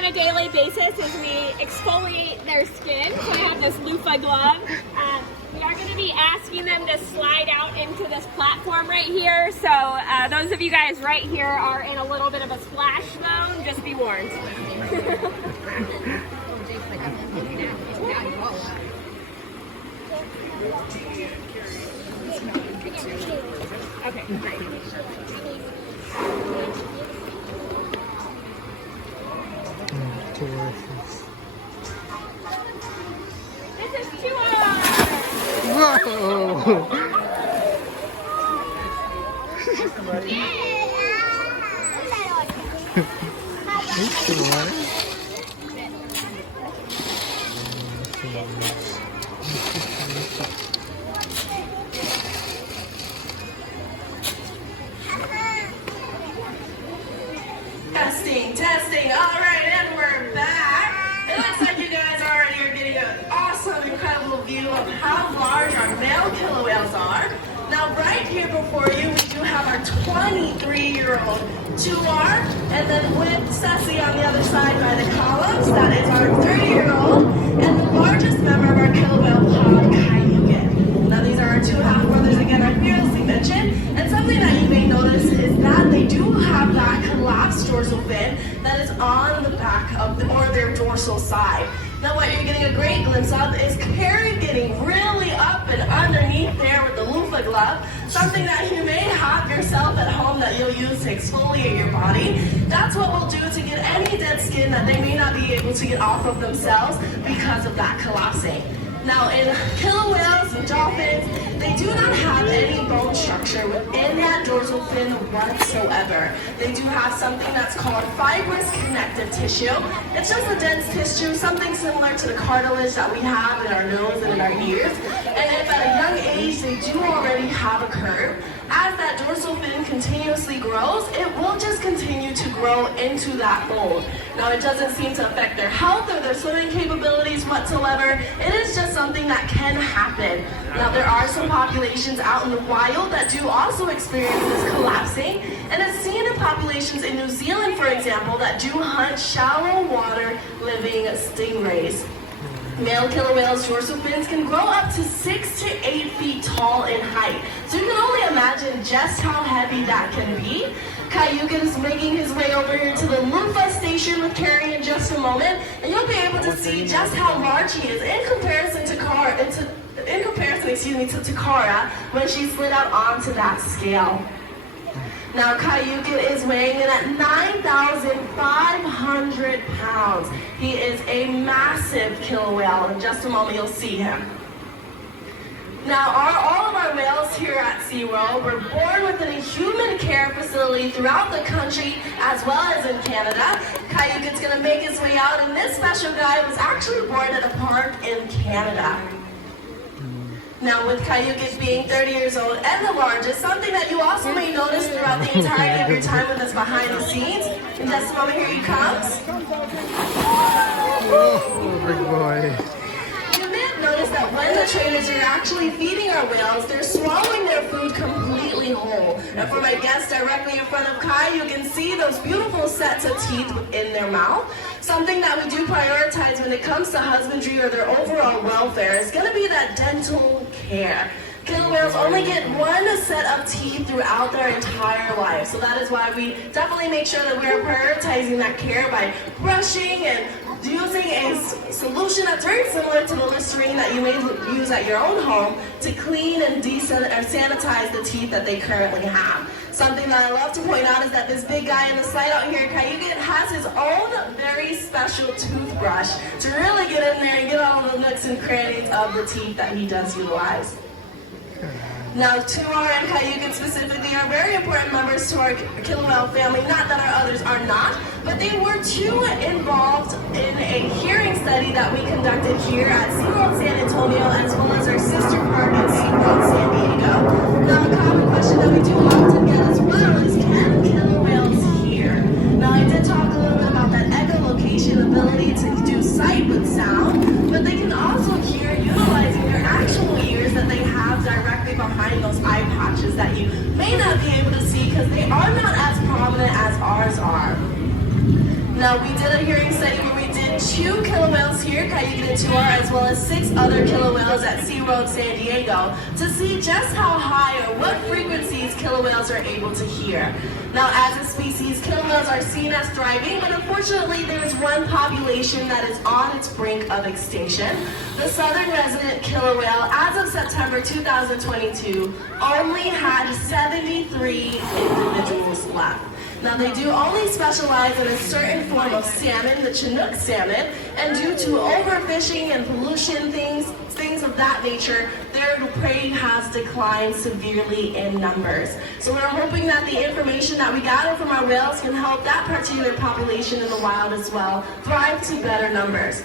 on a daily basis is we exfoliate their skin. So I have this loofah glove. We are going to be asking them to slide out into this platform right here. So those of you guys right here are in a little bit of a splash zone. Just be warned. Okay, great. This is Tuar! Whoa! Testing. All right, and we're back. It looks like you guys already are getting an awesome, incredible view of how large our male killer whales are. Now, right here before you, we do have our 23-year-old Tuar, and then with Ceci on the other side by the columns, that is our 3-year-old, and the largest member of our killer whale pod, Kai. Now, these are our two half-brothers, again, I previously mentioned, and something that you may notice is that they do have that collapsed dorsal fin that is on the back of their dorsal side. Now, what you're getting a great glimpse of is Carrie getting really up and underneath there with the loofah glove, something that you may have yourself at home that you'll use to exfoliate your body. That's what we'll do to get any dead skin that they may not be able to get off of themselves because of that collapsing. Now, in killer whales and dolphins, they do not have any bone structure within that dorsal fin whatsoever. They do have something that's called fibrous connective tissue. It's just a dense tissue, something similar to the cartilage that we have in our nose and in our ears. And if at a young age they do already have a curve, as that dorsal fin continuously grows, it will just continue to grow into that mold. Now, it doesn't seem to affect their health or their swimming capabilities whatsoever. It is just something that can happen. Now, there are some populations out in the wild that do also experience this collapsing, and it's seen in populations in New Zealand, for example, that do hunt shallow water living stingrays. Male killer whales' dorsal fins can grow up to 6 to 8 feet tall in height. So you can only imagine just how heavy that can be. Kayukin is making his way over here to the loofah station with Carrie in just a moment, and you'll be able to see just how large he is in comparison to Takara when she slid out onto that scale. Now, Kayukin is weighing in at 9,500 pounds. He is a massive killer whale. In just a moment, you'll see him. Now, all of our whales here at SeaWorld were born within a human care facility throughout the country, as well as in Canada. Kayukin's going to make his way out, and this special guy was actually born at a park in Canada. Now, with Kayukin being 30 years old and the largest, something that you also may notice throughout the entirety of your time with us behind the scenes. In just a moment, here he comes. Oh, big boy. You may have noticed that when the trainers are actually feeding our whales, they're swallowing their food completely whole. And for my guests directly in front of Kai, you can see those beautiful sets of teeth within their mouth. Something that we do prioritize when it comes to husbandry or their overall welfare is going to be that dental care. Killer whales only get one set of teeth throughout their entire life. So that is why we definitely make sure that we're prioritizing that care by brushing and using a solution that's very similar to the Listerine that you may use at your own home to clean and sanitize the teeth that they currently have. Something that I love to point out is that this big guy in the slide out here, Kayukin, has his own very special toothbrush to really get in there and get all the nooks and crannies of the teeth that he does utilize. Now, Tuar and Kayukin specifically are very important members to our killer whale family. Not that our others are not, but they were too involved in a hearing study that we conducted here at SeaWorld San Antonio, as well as our sister park at SeaWorld San Diego. Now, a common question that we do often get as well is, can killer whales hear? Now, I did talk a little bit about that echolocation ability to do sight with sound, but they can also hear utilizing their actual ears that they have directly behind those eye patches that you may not be able to see because they are not as prominent as ours are. Now, we did a hearing study where we did 2 killer whales here, Ikaika and Trua, as well as 6 other killer whales at SeaWorld San Diego to see just how high or what frequencies killer whales are able to hear. Now, as a species, killer whales are seen as thriving, but unfortunately there's one population that is on its brink of extinction. The southern resident killer whale, as of September 2022, only had 73 individuals left. Now, they do only specialize in a certain form of salmon, the Chinook salmon, and due to overfishing and pollution, things of that nature, their prey has declined severely in numbers. So we're hoping that the information that we gather from our whales can help that particular population in the wild as well thrive to better numbers.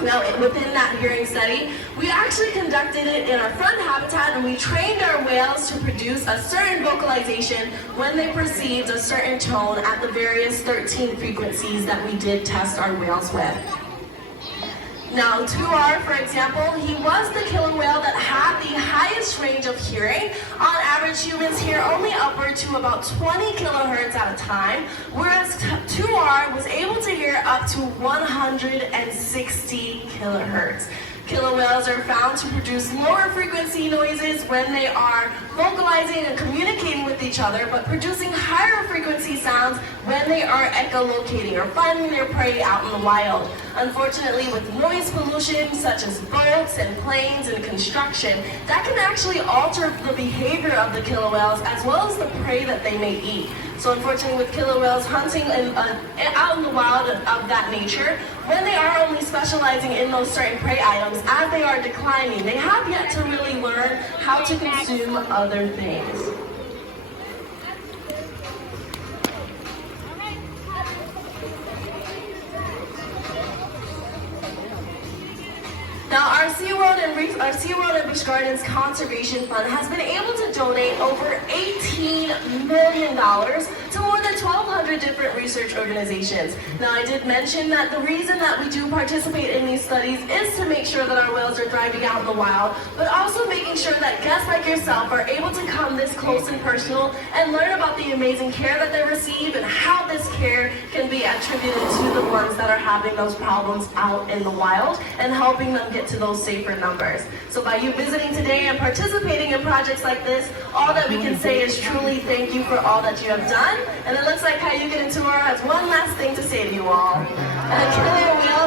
Now, within that hearing study, we actually conducted it in our front habitat, and we trained our whales to produce a certain vocalization when they perceived a certain tone at the various 13 frequencies that we did test our whales with. Now, Tuar, for example, he was the killer whale that had the highest range of hearing. On average, humans hear only upward to about 20 kilohertz at a time, whereas Tuar was able to hear up to 160 kilohertz. Killer whales are found to produce lower frequency noises when they are vocalizing and communicating with each other, but producing higher frequency sounds when they are echolocating or finding their prey out in the wild. Unfortunately, with noise pollution such as boats and planes and construction, that can actually alter the behavior of the killer whales as well as the prey that they may eat. So unfortunately, with killer whales hunting out in the wild of that nature, when they are only specializing in those certain prey items, as they are declining, they have yet to really learn how to consume other things. Now, our SeaWorld and Busch Gardens Conservation Fund has been able to donate over $18 million to more than 1,200 different research organizations. Now, I did mention that the reason that we do participate in these studies is to make sure that our whales are thriving out in the wild, but also making sure that guests like yourself are able to come this close and personal and learn about the amazing care that they receive and how this care can be attributed to the ones that are having those problems out in the wild and helping them get to those safer numbers. So by you visiting today and participating in projects like this, all that we can say is truly thank you for all that you have done. And it looks like Ikaika and Trua has one last thing to say to you all. And a killer whale